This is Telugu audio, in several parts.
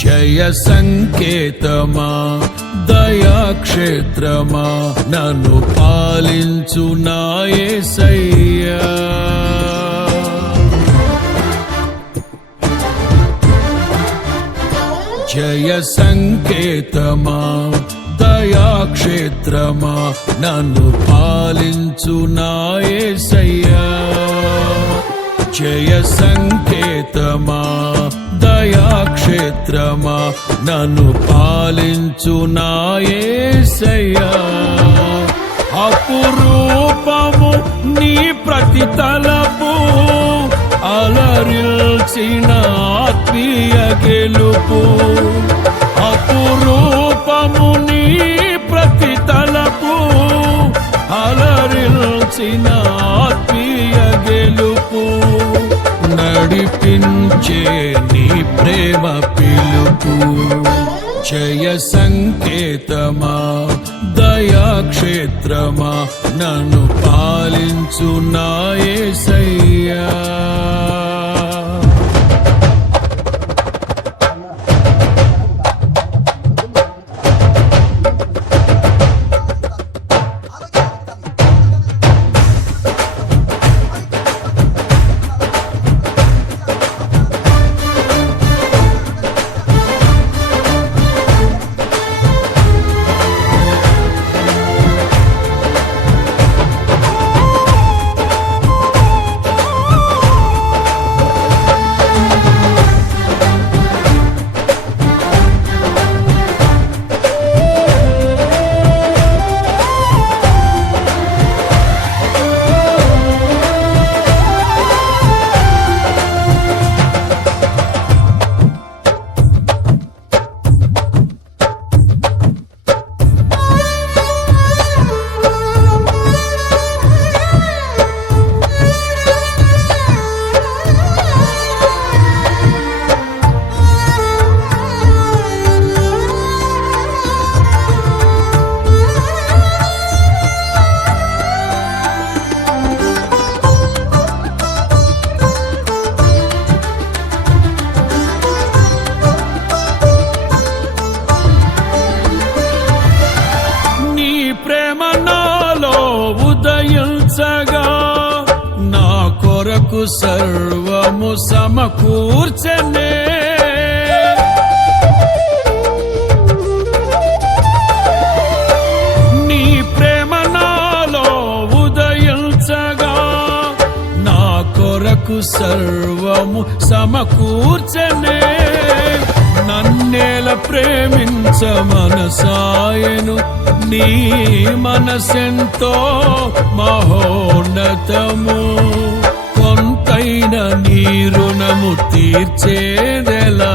జయ సంకేతమా దయాక్షేత్రమా నన్ను పాలించు నా యేసయ్యా. జయ సంకేతమా దయాక్షేత్రమా నన్ను పాలించు నా యేసయ్యా. జయ సంకేతమా దయాక్షేత్రమా నన్ను పాలించు నా యేసయ్యా. అపురూపము నీ ప్రతి తలపు అలరిల్చిన ఆత్మీయ గెలుపు. అపురూపము నీ ప్రతి తలపు అలరిల్చిన ఆత్మీయ గెలుపు. నడిపించే నీ ప్రేమ పిలుపు. జయ సంకేతమా దయాక్షేత్రమా నన్ను పాలించు నా యేసయ్యా. నా కొరకు సర్వము సమకూర్చనే. నీ ప్రేమ నాలో ఉదయించగా నా కొరకు సర్వము సమకూర్చనే. నన్నేల ప్రేమించ మనసాయను నీ మనసెంతో మహోన్నతము. కొంతైన నీ రుణము తీర్చేదెలా,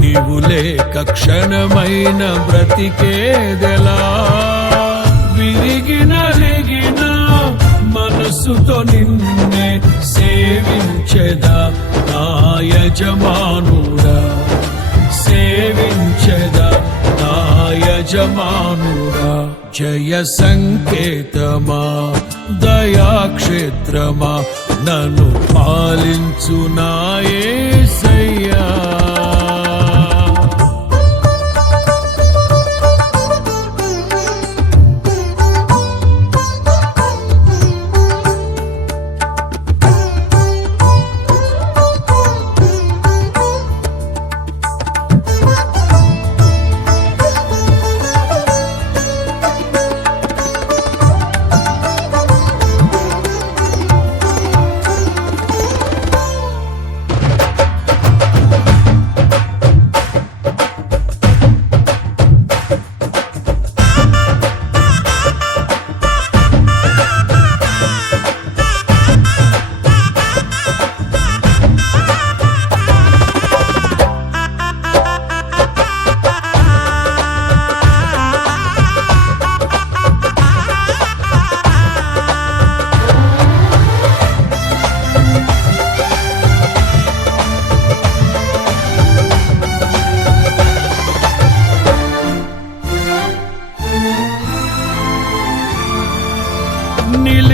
నీవు లేక క్షణమైన బ్రతికేదెలా. విరిగిన రిగిన మనసుతో నిన్నే సేవించెదా నా యజమానుడా. సేవించెదా నా యజమానుడా. జయ సంకేతమా దయాక్షేత్రమా నన్ను పాలించు నా యేసయ్యా.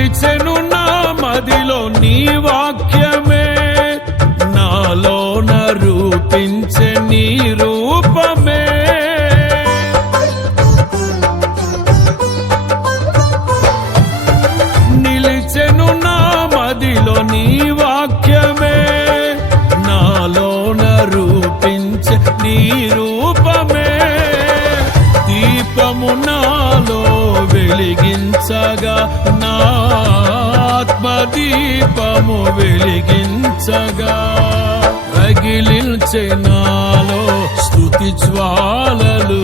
నిలిచెను నా మదిలో నీ వాక్యమే, నాలోన రూపించే నీ రూపమే. నిలిచెను నా మదిలో నీ వాక్యమే, నాలోన రూపించే నీ రూపమే. దీపము నాలో వెలిగించగా, నా ఆత్మదీపము వెలిగించగా, రగిలించే నాలో స్తుతి జ్వాలలు.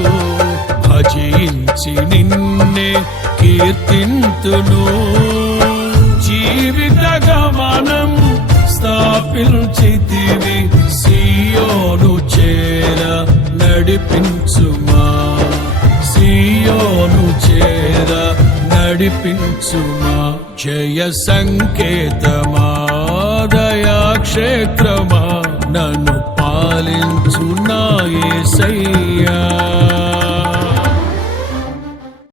భజించి నిన్నే కీర్తింతును, జీవిత గమనం స్థాపించితివి. సియోను చేర నడిపించుమా, సియోను చేర నడిపించుమా. జయ సంకేతమా, దయాక్షేత్రమా, నన్ను పాలించు నా యేసయ్యా.